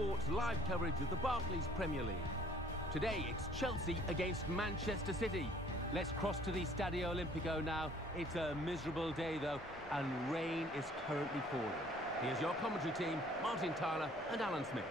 Sport's live coverage of the Barclays Premier League. Today, it's Chelsea against Manchester City. Let's cross to the Stadio Olimpico now. It's a miserable day, though, and rain is currently falling. Here's your commentary team, Martin Tyler and Alan Smith.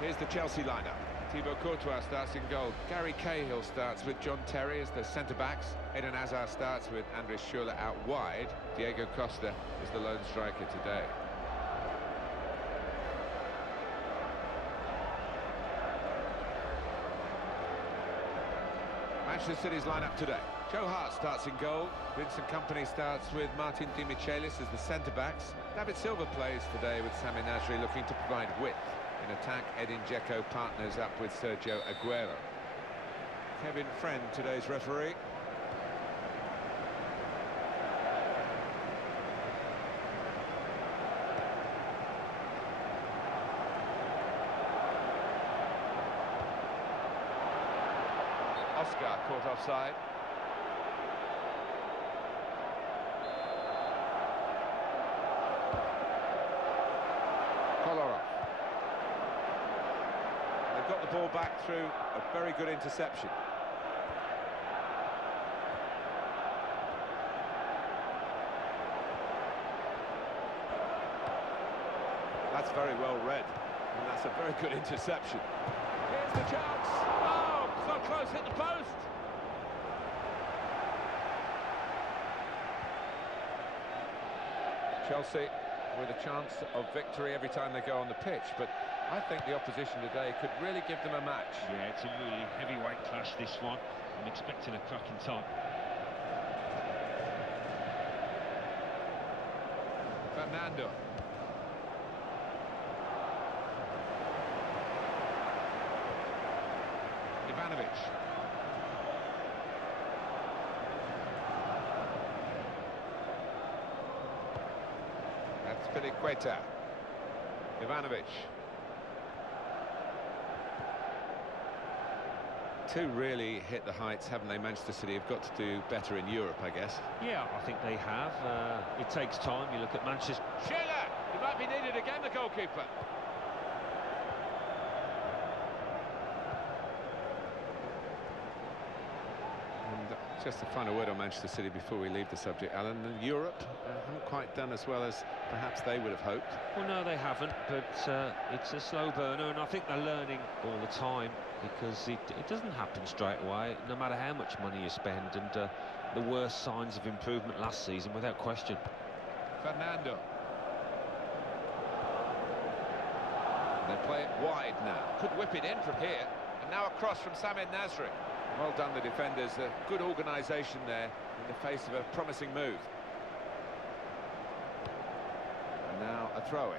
Here's the Chelsea lineup. Thibaut Courtois starts in goal. Gary Cahill starts with John Terry as the centre-backs. Eden Hazard starts with Andres Schürrle out wide. Diego Costa is the lone striker today. Manchester City's lineup today. Joe Hart starts in goal. Vincent Kompany starts with Martin Di Michelis as the centre-backs. David Silva plays today with Sami Nasri looking to provide width. In attack, Edin Dzeko partners up with Sergio Aguero. Kevin Friend, today's referee. Oscar caught offside. Kolarov. They've got the ball back through a very good interception. That's very well read, and that's a very good interception. Here's the chance. Oh, so close, hit the post. Chelsea with a chance of victory every time they go on the pitch, but I think the opposition today could really give them a match. Yeah, it's a really heavyweight clash, this one. I'm expecting a cracking time. Fernando. Ivanovic. That's Piliqueta. Ivanovic. Two really hit the heights, haven't they? Manchester City have got to do better in Europe, I guess. Yeah, I think they have. It takes time. You look at Manchester. Schürrle! He might be needed again, the goalkeeper. And just a final word on Manchester City before we leave the subject, Alan. Europe haven't quite done as well as perhaps they would have hoped. Well, no, they haven't, but it's a slow burner, and I think they're learning all the time, because it doesn't happen straight away, no matter how much money you spend, and the worst signs of improvement last season, without question. Fernando. They play it wide now. Could whip it in from here, and now a cross from Sami Nasri. Well done, the defenders. Good organisation there in the face of a promising move. And now a throw-in.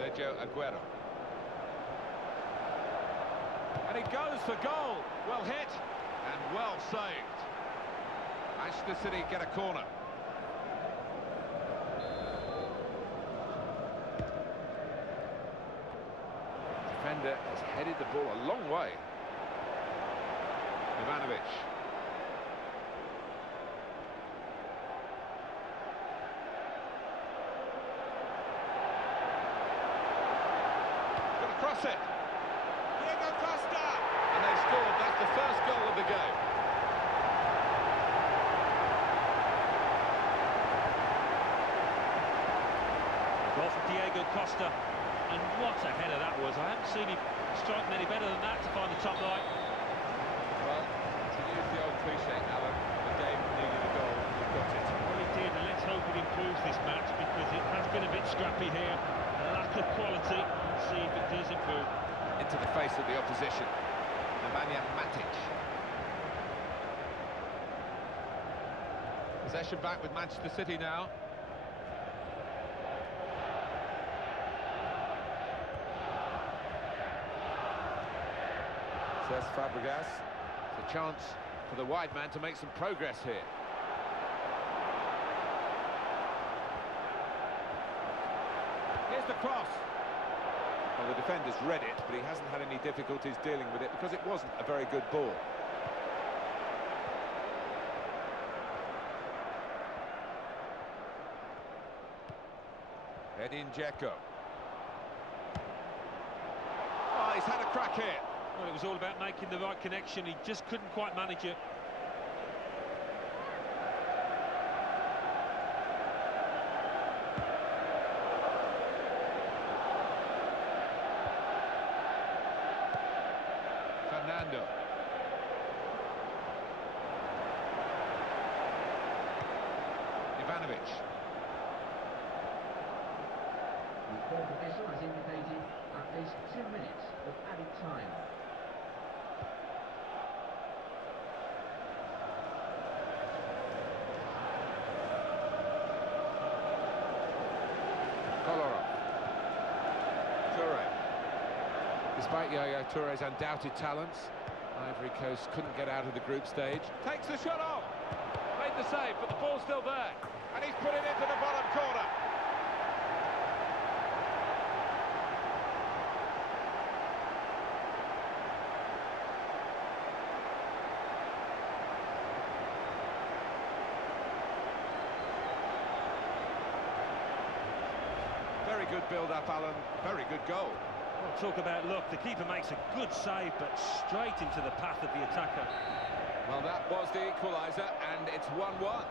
Sergio Aguero. And he goes for goal. Well hit and well saved. Manchester City get a corner. Defender has headed the ball a long way. Ivanovic. Gonna cross it. Diego Costa! And they scored. That's the first goal of the game. Goal for Diego Costa. And what a header that was. I haven't seen him strike any better than that to find the top right. Well, to use the old cliche, Alan, the game needed a goal, we've got it. Well, it did, and let's hope it improves this match, because it has been a bit scrappy here. A lack of quality. Let's see if it does improve. Into the face of the opposition. Nemanja Matic. Possession back with Manchester City now. Says Fabregas. It's a chance for the wide man to make some progress here. Here's the cross. Well, the defender's read it, but he hasn't had any difficulties dealing with it because it wasn't a very good ball. Edin Dzeko. Oh, he's had a crack here. Well, it was all about making the right connection. He just couldn't quite manage it. Fernando. Ivanovic. The court official has indicated at least 2 minutes of added time. Kolarov. Toure. Despite Yaya Toure's undoubted talents, Ivory Coast couldn't get out of the group stage. Takes the shot off. Made the save, but the ball's still there. And he's put it into the bottom corner. Very good build-up, Alan. Very good goal. Well, talk about luck. The keeper makes a good save, but straight into the path of the attacker. Well, that was the equaliser, and it's 1-1.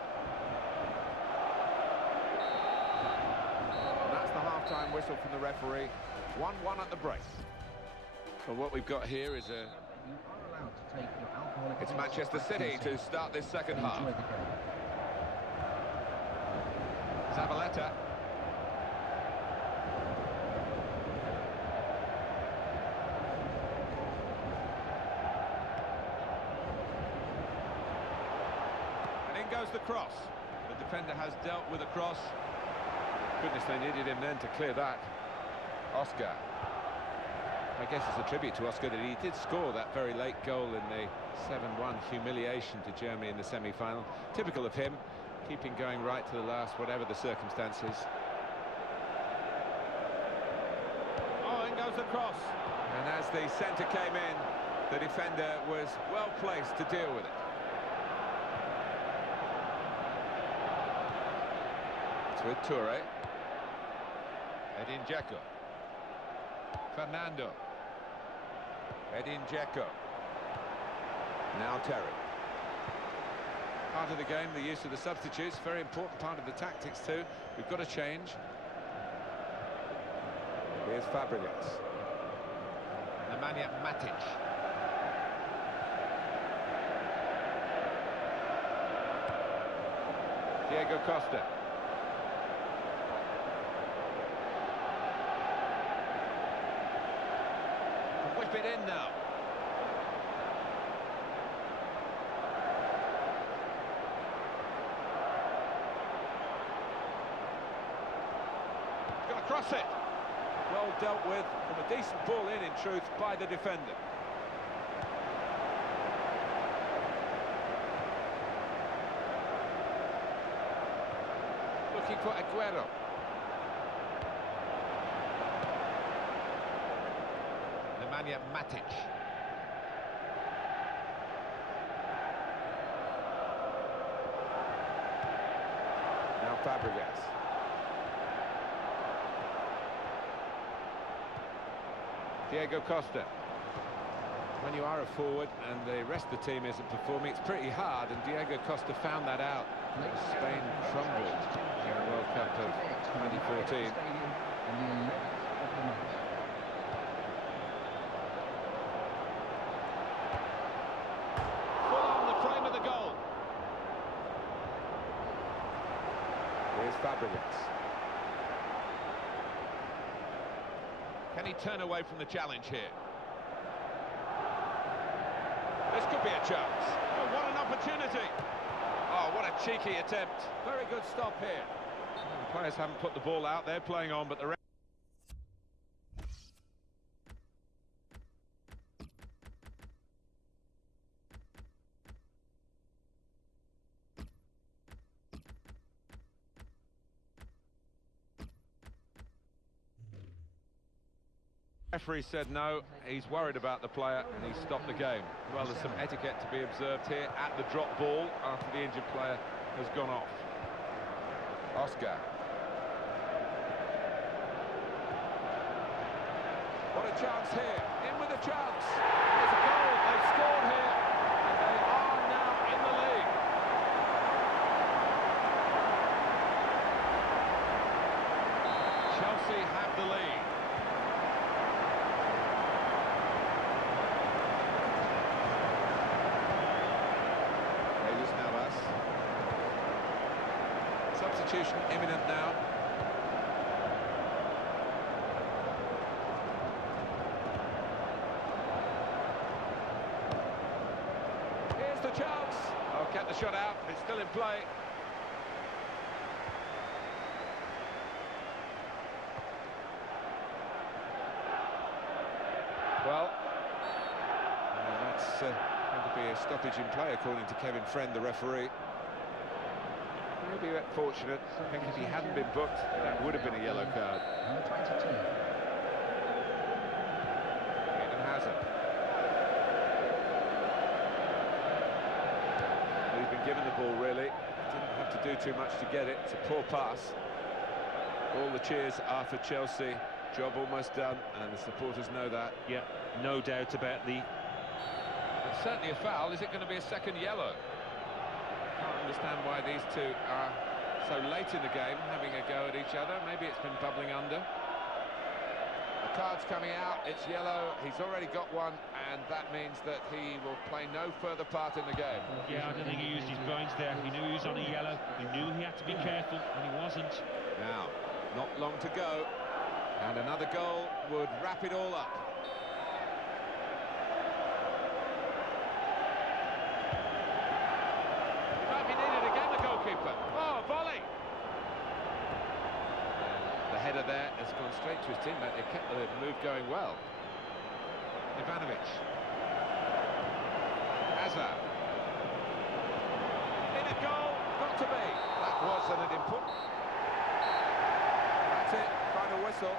And that's the half-time whistle from the referee. 1-1 at the break. Well, what we've got here is a... You are allowed to take your alcoholic It's drinks Manchester back City your to seats. start this second half. Enjoy the game. Zabaleta. And in goes the cross. The defender has dealt with a cross. Goodness, they needed him then to clear that. Oscar. I guess it's a tribute to Oscar that he did score that very late goal in the 7-1 humiliation to Germany in the semi-final. Typical of him, keeping going right to the last, whatever the circumstances. Oh, in goes the cross. And as the centre came in, the defender was well placed to deal with it. It's with Toure. Edin Dzeko. Fernando. Edin Dzeko. Now Terry. Part of the game, the use of the substitutes, very important part of the tactics too. We've got to change. Here's Fabregas. Nemanja Matic. Diego Costa. Whip it in now. He's going to cross it. Well dealt with from a decent ball in truth, by the defender. Looking for Aguero. Nemanja Matic. Now Fabregas. Diego Costa. When you are a forward and the rest of the team isn't performing, it's pretty hard, and Diego Costa found that out. Spain crumbled in the World Cup of 2014. Full on the frame of the goal. Here's Fabregas. Can he turn away from the challenge here? This could be a chance. Oh, what an opportunity. Oh, what a cheeky attempt. Very good stop here. The players haven't put the ball out, they're playing on, but the referee said no, he's worried about the player and he stopped the game. Well, there's some etiquette to be observed here at the drop ball after the injured player has gone off. Oscar. What a chance here. In with a chance. There's a goal. They've scored here. And they are now in the lead. Chelsea have the lead. Substitution imminent now. Here's the chance. Oh, get the shot out. It's still in play. Well, that's going to be a stoppage in play, according to Kevin Friend, the referee. Maybe fortunate. I think if he hadn't been booked, that would have been a yellow card. Number 22. Eden Hazard. He's been given the ball, really. Didn't have to do too much to get it. It's a poor pass. All the cheers are for Chelsea. Job almost done, and the supporters know that. Yeah, no doubt about the... It's certainly a foul. Is it going to be a second yellow? Can't understand why these two are so late in the game, having a go at each other. Maybe it's been bubbling under. The card's coming out, it's yellow. He's already got one, and that means that he will play no further part in the game. Yeah, I don't think he used his brains there. He knew he was on a yellow. He knew he had to be careful, and he wasn't. Now, not long to go, and another goal would wrap it all up. Oh, volley! The header there has gone straight to his teammate. They kept the move going well. Ivanovic. Hazard. In a goal, got to be. That was an input. That's it, final whistle.